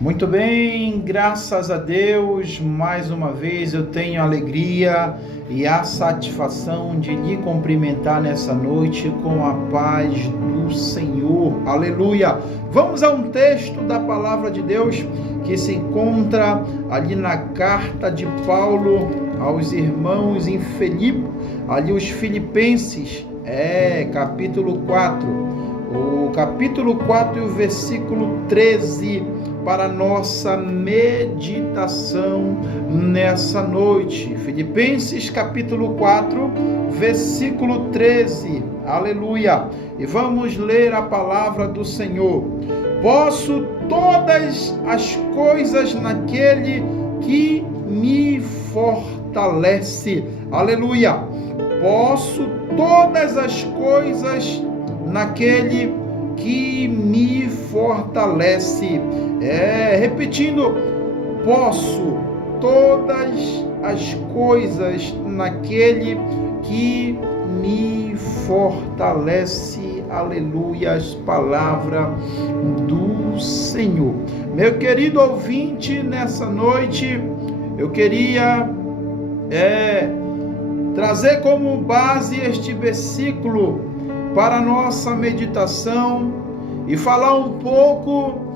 Muito bem, graças a Deus, mais uma vez eu tenho a alegria e a satisfação de lhe cumprimentar nessa noite com a paz do Senhor. Aleluia! Vamos a um texto da palavra de Deus que se encontra ali na carta de Paulo aos irmãos em Filipe, ali os Filipenses, capítulo 4. O capítulo 4 e o versículo 13 para nossa meditação nessa noite. Filipenses capítulo 4, versículo 13. Aleluia! E vamos ler a palavra do Senhor. Posso todas as coisas naquele que me fortalece. Aleluia! Posso todas as coisas naquele que me fortalece. Repetindo, posso todas as coisas naquele que me fortalece. Aleluia, as palavras do Senhor. Meu querido ouvinte, nessa noite eu queria trazer como base este versículo para a nossa meditação e falar um pouco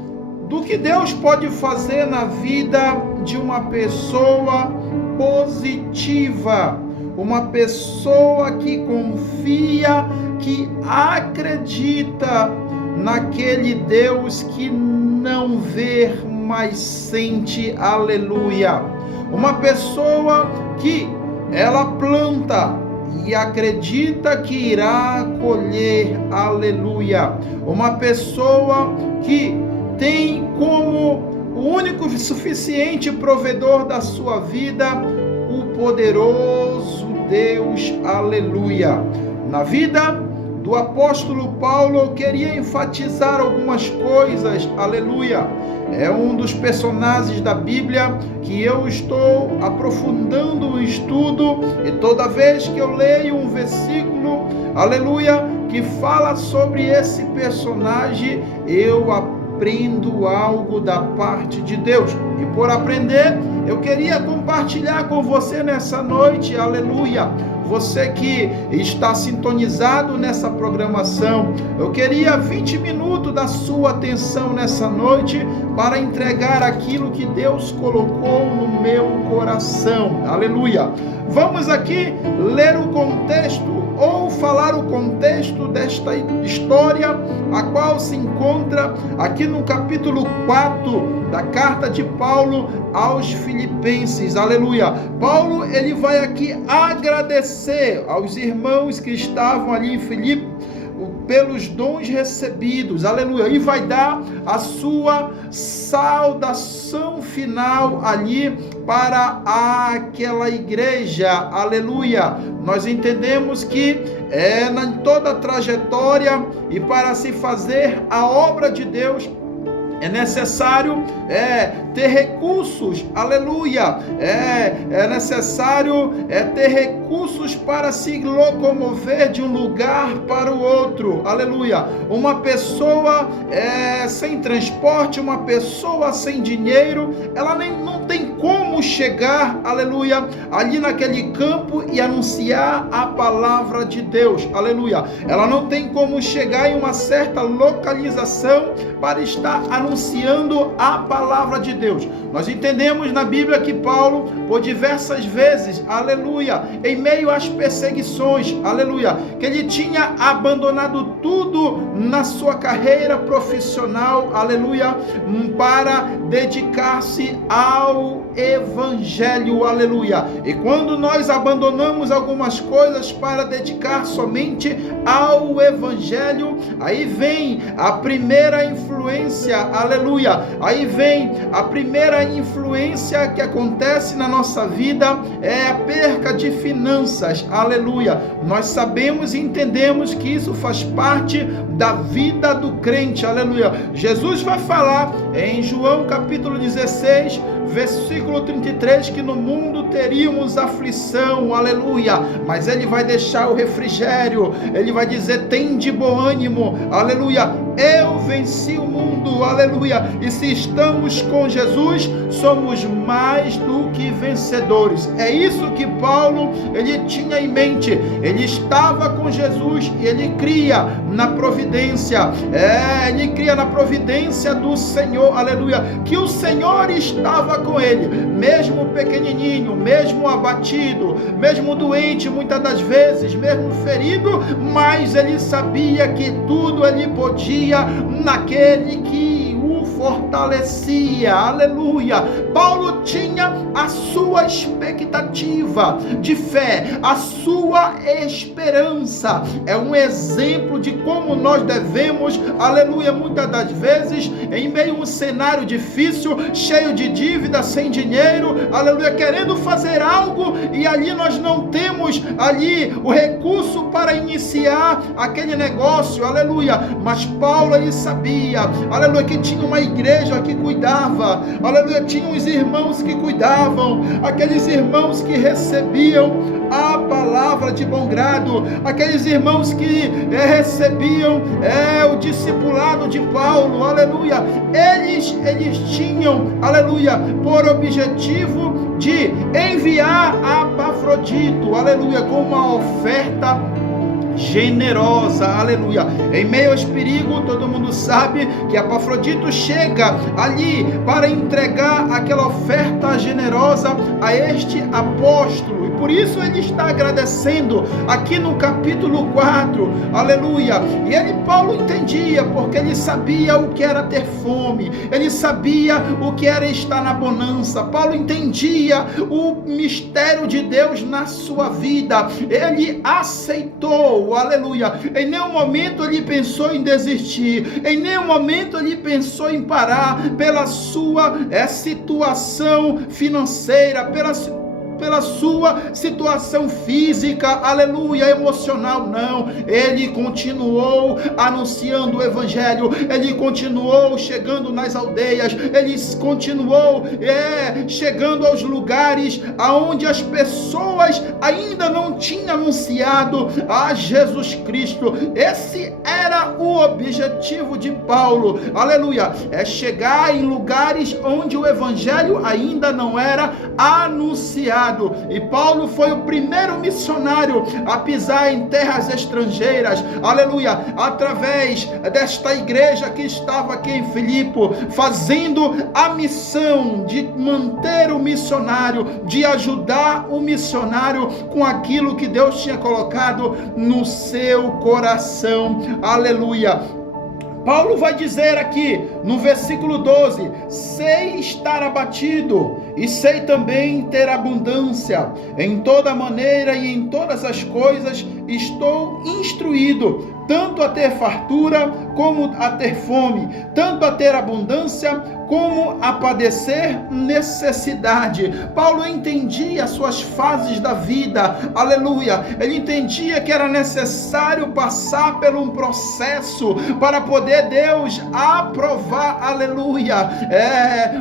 do que Deus pode fazer na vida de uma pessoa positiva, uma pessoa que confia, que acredita naquele Deus que não vê, mas sente. Aleluia! Uma pessoa que ela planta e acredita que irá colher. Aleluia! Uma pessoa que tem como o único e suficiente provedor da sua vida o poderoso Deus. Aleluia! Na vida do apóstolo Paulo, eu queria enfatizar algumas coisas. Aleluia! É um dos personagens da Bíblia que eu estou aprofundando o estudo, e toda vez que eu leio um versículo, aleluia, que fala sobre esse personagem, eu aprendo algo da parte de Deus. E por aprender, eu queria compartilhar com você nessa noite. Aleluia! Você que está sintonizado nessa programação, eu queria 20 minutos da sua atenção nessa noite para entregar aquilo que Deus colocou no meu coração. Aleluia! Vamos aqui ler o contexto ou falar o contexto desta história, a qual se encontra aqui no capítulo 4 da carta de Paulo aos Filipenses. Aleluia! Paulo, ele vai aqui agradecer aos irmãos que estavam ali em Filipe pelos dons recebidos. Aleluia! E vai dar a sua saudação final ali para aquela igreja. Aleluia! Nós entendemos que em toda a trajetória e para se fazer a obra de Deus, é necessário ter recursos. Aleluia! É necessário ter recursos para se locomover de um lugar para o outro. Aleluia! Uma pessoa sem transporte, uma pessoa sem dinheiro, ela não tem como chegar, aleluia, ali naquele campo e anunciar a palavra de Deus. Aleluia! Ela não tem como chegar em uma certa localização para estar anunciando a palavra de Deus. Nós entendemos na Bíblia que Paulo, por diversas vezes, aleluia, em meio às perseguições, aleluia, que ele tinha abandonado tudo na sua carreira profissional, aleluia, para dedicar-se ao evangelho. Aleluia! E quando nós abandonamos algumas coisas para dedicar somente ao evangelho, aí vem a primeira influência. Aleluia! Aí vem a primeira influência que acontece na nossa vida, é a perca de finanças. Aleluia! Nós sabemos e entendemos que isso faz parte da vida do crente. Aleluia! Jesus vai falar em João capítulo 16, versículo 33, que no mundo teríamos aflição. Aleluia! Mas ele vai deixar o refrigério, ele vai dizer: tem de bom ânimo. Aleluia! eu venci o mundo, aleluia. E se estamos com Jesus, somos mais do que vencedores. É isso que Paulo, ele tinha em mente. Ele estava com Jesus e ele cria na providência, ele cria na providência do Senhor, aleluia, que o Senhor estava com ele, mesmo pequenininho, mesmo abatido, mesmo doente muitas das vezes, mesmo ferido, mas ele sabia que tudo ele podia naquele que o fortalecia, aleluia. Paulo tinha a sua expectativa de fé, a sua esperança. É um exemplo de como nós devemos, aleluia, muitas das vezes, em meio a um cenário difícil, cheio de dívida, sem dinheiro, aleluia, querendo fazer algo, e ali nós não temos ali o recurso para iniciar aquele negócio, aleluia. Mas Paulo, ele sabia, aleluia, que tinha uma igreja que cuidava, aleluia, tinha os irmãos que cuidavam, aqueles irmãos que recebiam a palavra de bom grado, aqueles irmãos que recebiam o discipulado de Paulo, aleluia. Eles tinham, aleluia, por objetivo de enviar a Epafrodito, aleluia, com uma oferta generosa, aleluia. Em meio aos perigos, todo mundo sabe que Epafrodito chega ali para entregar aquela oferta generosa a este apóstolo, e por isso ele está agradecendo aqui no capítulo 4, aleluia. E Paulo entendia, porque ele sabia o que era ter fome, ele sabia o que era estar na bonança. Paulo entendia o mistério de Deus na sua vida, ele aceitou, aleluia. Em nenhum momento ele pensou em desistir, em nenhum momento ele pensou em parar pela sua situação financeira, pela sua situação física, aleluia, emocional, não. Ele continuou anunciando o evangelho, ele continuou chegando nas aldeias, ele continuou chegando aos lugares aonde as pessoas ainda não tinham anunciado a Jesus Cristo. Esse era o objetivo de Paulo, aleluia, chegar em lugares onde o evangelho ainda não era anunciado. E Paulo foi o primeiro missionário a pisar em terras estrangeiras, aleluia, através desta igreja que estava aqui em Filipe, fazendo a missão de manter o missionário, de ajudar o missionário com aquilo que Deus tinha colocado no seu coração, aleluia. Paulo vai dizer aqui no versículo 12: sei estar abatido e sei também ter abundância, em toda maneira e em todas as coisas estou instruído, tanto a ter fartura como a ter fome, tanto a ter abundância como a padecer necessidade. Paulo entendia as suas fases da vida, aleluia. Ele entendia que era necessário passar por um processo para poder Deus aprovar, aleluia.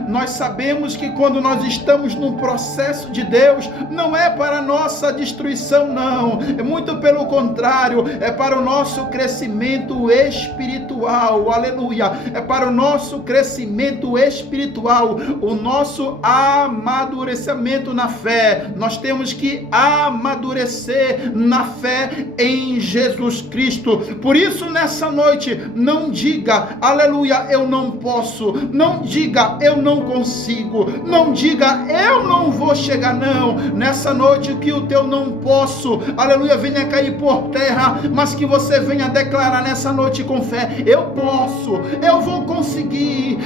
Nós sabemos que quando nós estamos num processo de Deus, não é para nossa destruição, não, é muito pelo contrário, é para o nosso crescimento espiritual, aleluia, é para o nosso crescimento espiritual, o nosso amadurecimento na fé. Nós temos que amadurecer na fé em Jesus Cristo. Por isso, nessa noite, não diga, aleluia, eu não posso, não diga, eu não consigo, não diga, eu não vou chegar, não. Nessa noite, que o teu não posso, aleluia, venha cair por terra, mas que você venha declarar nessa noite com fé: eu posso, eu vou conseguir,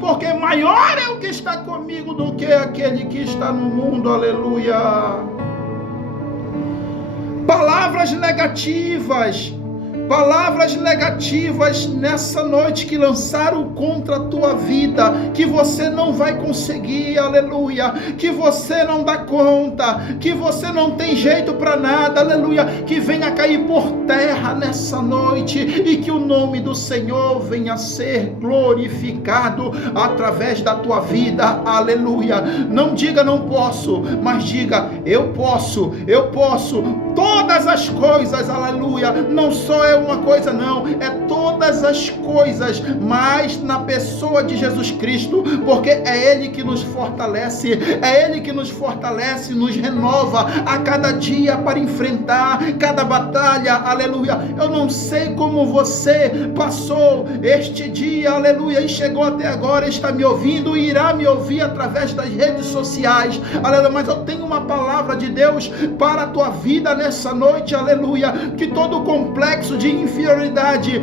porque maior é o que está comigo do que aquele que está no mundo, aleluia. Palavras negativas nessa noite que lançaram contra a tua vida, que você não vai conseguir, aleluia, que você não dá conta, que você não tem jeito para nada, aleluia, que venha cair por terra nessa noite e que o nome do Senhor venha a ser glorificado através da tua vida, aleluia. Não diga não posso, mas diga eu posso, todas as coisas, aleluia, não só eu uma coisa não, é todas as coisas, mas na pessoa de Jesus Cristo, porque é Ele que nos fortalece, é Ele que nos fortalece, nos renova a cada dia para enfrentar cada batalha, aleluia. Eu não sei como você passou este dia, aleluia, e chegou até agora, está me ouvindo e irá me ouvir através das redes sociais, aleluia, mas eu tenho uma palavra de Deus para a tua vida nessa noite, aleluia, que todo o complexo de inferioridade,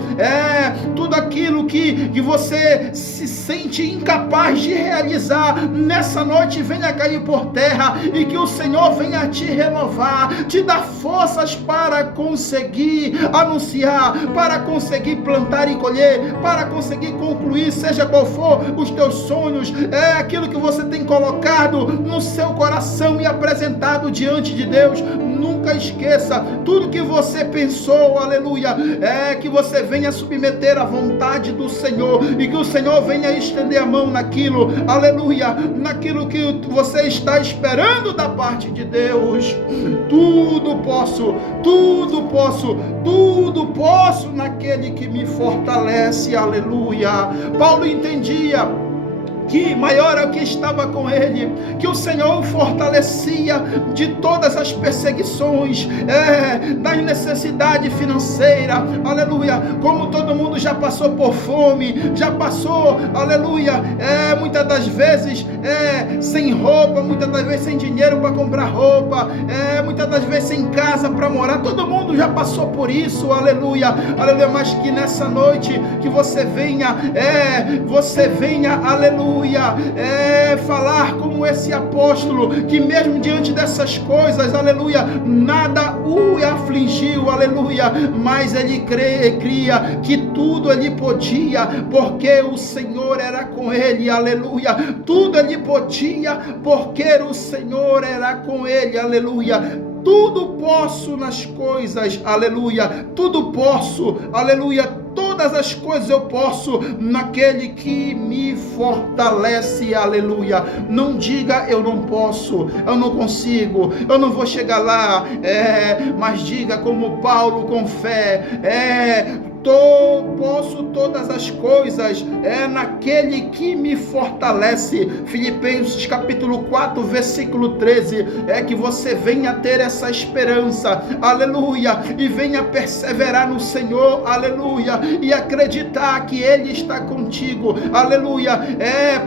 tudo aquilo que você se sente incapaz de realizar, nessa noite venha cair por terra, e que o Senhor venha te renovar, te dar forças para conseguir anunciar, para conseguir plantar e colher, para conseguir concluir, seja qual for os teus sonhos, aquilo que você tem colocado no seu coração e apresentado diante de Deus. Nunca esqueça, tudo que você pensou, aleluia, que você venha submeter à vontade do Senhor, e que o Senhor venha estender a mão naquilo, aleluia, naquilo que você está esperando da parte de Deus. Tudo posso, tudo posso, tudo posso naquele que me fortalece, aleluia. Paulo entendia que maior é o que estava com ele, que o Senhor o fortalecia de todas as perseguições, da necessidade financeira, aleluia, como todo mundo já passou por fome, já passou, aleluia, muitas das vezes sem roupa, muitas das vezes sem dinheiro para comprar roupa, muitas das vezes sem casa para morar, todo mundo já passou por isso, aleluia, aleluia, mas que nessa noite, que você venha, aleluia, falar como esse apóstolo, que mesmo diante dessas coisas, aleluia, nada o afligiu, aleluia, mas ele cria que tudo ele podia, porque o Senhor era com ele, aleluia, tudo ele podia, porque o Senhor era com ele, aleluia. Tudo posso nas coisas, aleluia, tudo posso, aleluia, todas as coisas eu posso naquele que me fortalece, aleluia. Não diga eu não posso, eu não consigo, eu não vou chegar lá, mas diga como Paulo com fé, posso todas as coisas, naquele que me fortalece. Filipenses capítulo 4, versículo 13, que você venha ter essa esperança, aleluia, e venha perseverar no Senhor, aleluia, e acreditar que Ele está contigo, aleluia.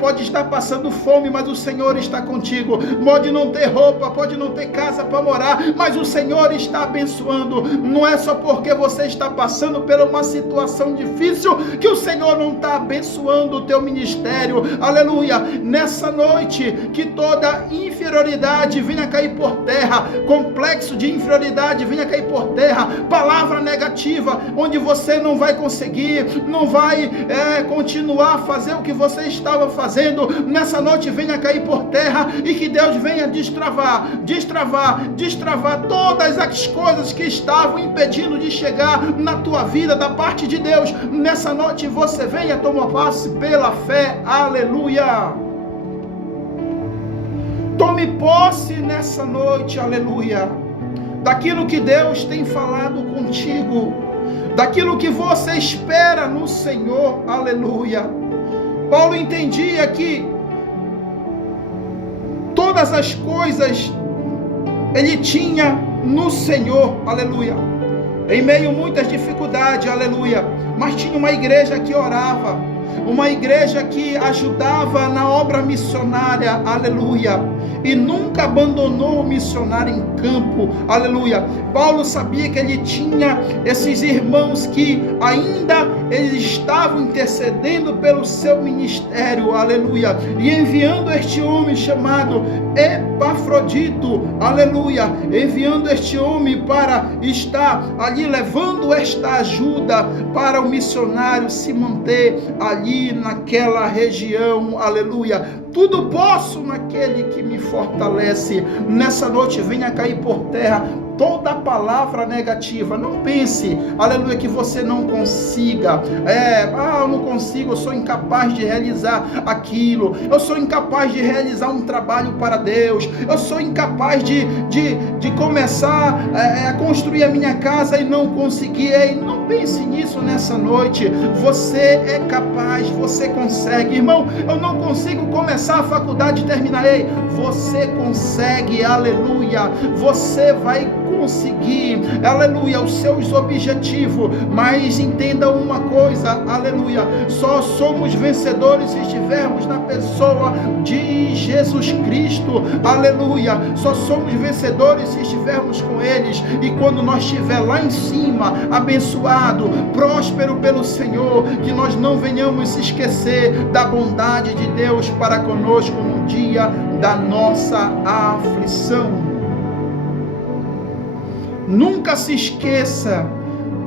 Pode estar passando fome, mas o Senhor está contigo, pode não ter roupa, pode não ter casa para morar, mas o Senhor está abençoando. Não é só porque você está passando por uma situação difícil que o Senhor não está abençoando o teu ministério, aleluia. Nessa noite, que toda inferioridade venha cair por terra, complexo de inferioridade venha cair por terra, palavra negativa, onde você não vai conseguir, não vai continuar a fazer o que você estava fazendo, nessa noite venha cair por terra, e que Deus venha destravar todas as coisas que estavam impedindo de chegar na tua vida, da parte de Deus. Nessa noite você venha tomar posse pela fé, aleluia. Tome posse nessa noite, aleluia, daquilo que Deus tem falado contigo, daquilo que você espera no Senhor, aleluia. Paulo entendia que todas as coisas ele tinha no Senhor, aleluia, em meio a muitas dificuldades, aleluia, mas tinha uma igreja que orava, uma igreja que ajudava na obra missionária, aleluia, e nunca abandonou o missionário em campo, aleluia. Paulo sabia que ele tinha esses irmãos que ainda eles estavam intercedendo pelo seu ministério, aleluia, e enviando este homem chamado Epafrodito, aleluia, enviando este homem para estar ali levando esta ajuda para o missionário se manter ali naquela região, aleluia. Tudo posso naquele que me fortalece. Nessa noite venha cair por terra toda palavra negativa. Não pense, aleluia, que você não consiga. Eu não consigo, eu sou incapaz de realizar aquilo, eu sou incapaz de realizar um trabalho para Deus, eu sou incapaz de começar a construir a minha casa e não conseguir. Não pense nisso nessa noite. Você é capaz, você consegue. Irmão, eu não consigo começar a faculdade e terminarei. Você consegue, aleluia. Você vai conseguir, aleluia, os seus objetivos. Mas entenda uma coisa, aleluia, só somos vencedores se estivermos na pessoa de Jesus Cristo, aleluia. Só somos vencedores se estivermos com eles. E quando nós estiver lá em cima, abençoado, próspero pelo Senhor, que nós não venhamos se esquecer da bondade de Deus para conosco no dia da nossa aflição. Nunca se esqueça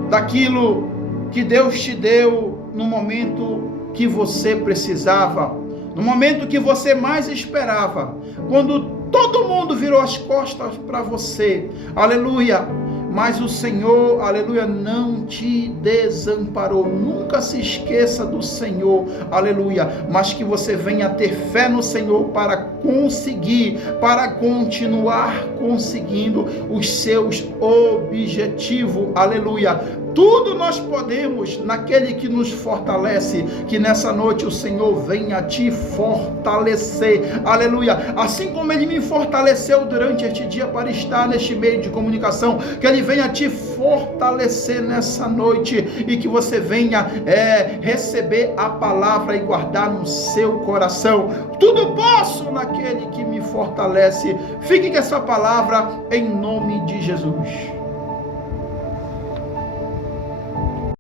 daquilo que Deus te deu no momento que você precisava, no momento que você mais esperava, quando todo mundo virou as costas para você, aleluia. Mas o Senhor, aleluia, não te desamparou. Nunca se esqueça do Senhor, aleluia. Mas que você venha ter fé no Senhor para conseguir, para continuar conseguindo os seus objetivos, aleluia. Tudo nós podemos naquele que nos fortalece. Que nessa noite o Senhor venha te fortalecer, aleluia. Assim como Ele me fortaleceu durante este dia para estar neste meio de comunicação, que Ele venha te fortalecer nessa noite e que você venha receber a palavra e guardar no seu coração. Tudo posso naquele que me fortalece. Fique com essa palavra em nome de Jesus.